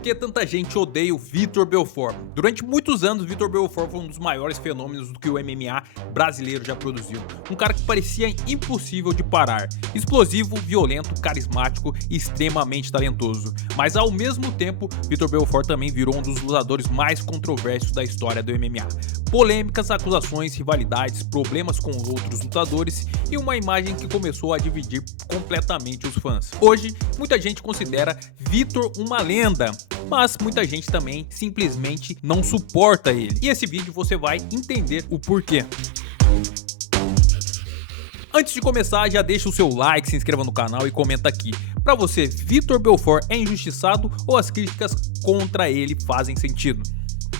que tanta gente odeia o Vitor Belfort? Durante muitos anos, Vitor Belfort foi um dos maiores fenômenos do que o MMA brasileiro já produziu. Um cara que parecia impossível de parar. Explosivo, violento, carismático e extremamente talentoso. Mas ao mesmo tempo, Vitor Belfort também virou um dos lutadores mais controversos da história do MMA. Polêmicas, acusações, rivalidades, problemas com outros lutadores e uma imagem que começou a dividir completamente os fãs. Hoje, muita gente considera Vitor uma lenda, mas muita gente também simplesmente não suporta ele. E esse vídeo você vai entender o porquê. Antes de começar, já deixa o seu like, se inscreva no canal e comenta aqui. Pra você, Vitor Belfort é injustiçado ou as críticas contra ele fazem sentido?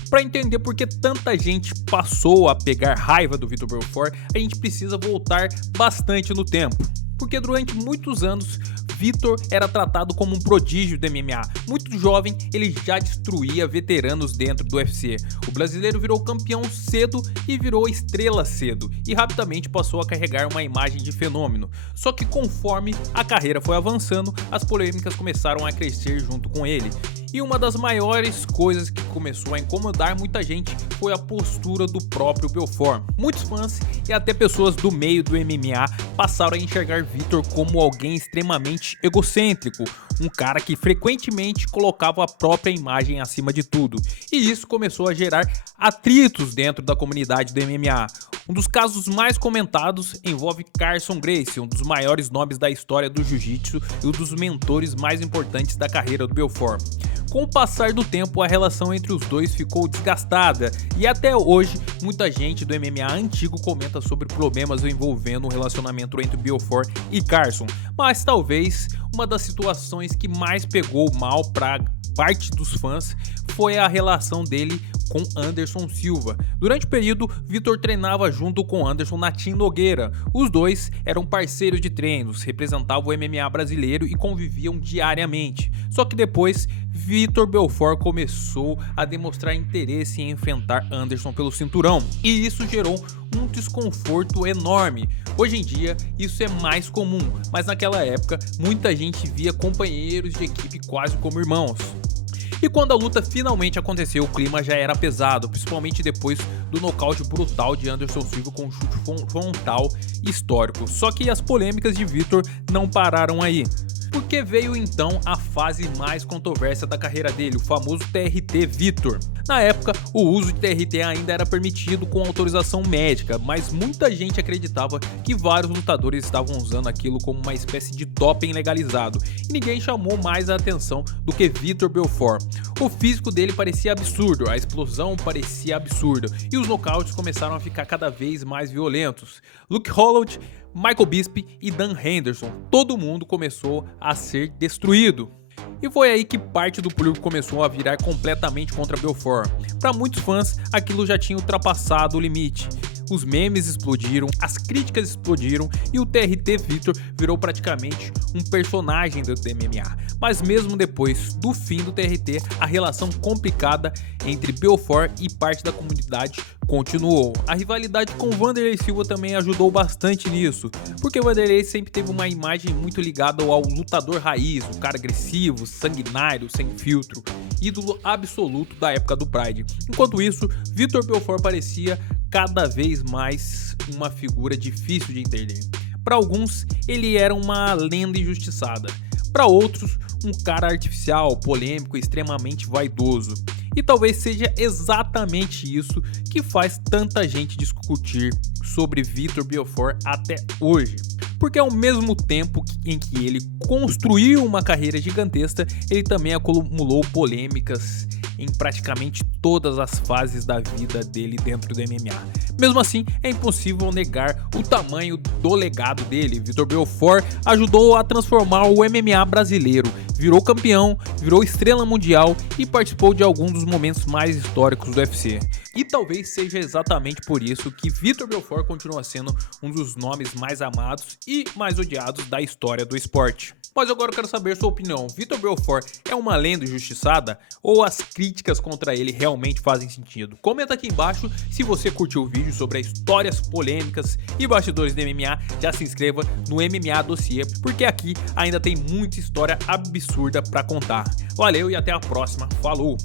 Para entender por que tanta gente passou a pegar raiva do Vitor Belfort, a gente precisa voltar bastante no tempo. Porque durante muitos anos, Vitor era tratado como um prodígio do MMA. Muito jovem, ele já destruía veteranos dentro do UFC. O brasileiro virou campeão cedo e virou estrela cedo. E rapidamente passou a carregar uma imagem de fenômeno. Só que conforme a carreira foi avançando, as polêmicas começaram a crescer junto com ele. E uma das maiores coisas que começou a incomodar muita gente foi a postura do próprio Belfort. Muitos fãs e até pessoas do meio do MMA passaram a enxergar Vitor como alguém extremamente egocêntrico, um cara que frequentemente colocava a própria imagem acima de tudo. E isso começou a gerar atritos dentro da comunidade do MMA. Um dos casos mais comentados envolve Carlson Gracie, um dos maiores nomes da história do jiu-jitsu e um dos mentores mais importantes da carreira do Belfort. Com o passar do tempo, a relação entre os dois ficou desgastada e até hoje muita gente do MMA antigo comenta sobre problemas envolvendo o relacionamento entre Belfort e Carlson, mas talvez uma das situações que mais pegou mal para parte dos fãs foi a relação dele com Anderson Silva. Durante o período, Vitor treinava junto com Anderson na Team Nogueira. Os dois eram parceiros de treinos, representavam o MMA brasileiro e conviviam diariamente. Só que depois, Vitor Belfort começou a demonstrar interesse em enfrentar Anderson pelo cinturão, e isso gerou um desconforto enorme. Hoje em dia, isso é mais comum, mas naquela época, muita gente via companheiros de equipe quase como irmãos. E quando a luta finalmente aconteceu, o clima já era pesado, principalmente depois do nocaute brutal de Anderson Silva com um chute frontal histórico. Só que as polêmicas de Vitor não pararam aí. Porque veio então a fase mais controversa da carreira dele, o famoso TRT Vitor. Na época, o uso de TRT ainda era permitido com autorização médica, mas muita gente acreditava que vários lutadores estavam usando aquilo como uma espécie de doping legalizado, e ninguém chamou mais a atenção do que Vitor Belfort. O físico dele parecia absurdo, a explosão parecia absurda, e os nocautes começaram a ficar cada vez mais violentos. Luke Holloway, Michael Bisping e Dan Henderson, todo mundo começou a ser destruído. E foi aí que parte do público começou a virar completamente contra Belfort. Para muitos fãs, aquilo já tinha ultrapassado o limite. Os memes explodiram, as críticas explodiram e o TRT Vitor virou praticamente um personagem do MMA. Mas mesmo depois do fim do TRT, a relação complicada entre Belfort e parte da comunidade continuou. A rivalidade com Wanderlei Silva também ajudou bastante nisso, porque o Wanderlei sempre teve uma imagem muito ligada ao lutador raiz, o cara agressivo, sanguinário, sem filtro, ídolo absoluto da época do Pride. Enquanto isso, Vitor Belfort parecia cada vez mais uma figura difícil de entender. Para alguns, ele era uma lenda injustiçada. Para outros, um cara artificial, polêmico e extremamente vaidoso. E talvez seja exatamente isso que faz tanta gente discutir sobre Vitor Belfort até hoje. Porque ao mesmo tempo em que ele construiu uma carreira gigantesca, ele também acumulou polêmicas em praticamente todas as fases da vida dele dentro do MMA. Mesmo assim, é impossível negar o tamanho do legado dele. Vitor Belfort ajudou a transformar o MMA brasileiro, virou campeão, virou estrela mundial e participou de alguns dos momentos mais históricos do UFC. E talvez seja exatamente por isso que Vitor Belfort continua sendo um dos nomes mais amados e mais odiados da história do esporte. Mas agora eu quero saber sua opinião. Vitor Belfort é uma lenda injustiçada ou as críticas contra ele realmente fazem sentido? Comenta aqui embaixo se você curtiu o vídeo sobre histórias polêmicas e bastidores do MMA. Já se inscreva no MMA Dossiê, porque aqui ainda tem muita história absurda pra contar. Valeu e até a próxima. Falou!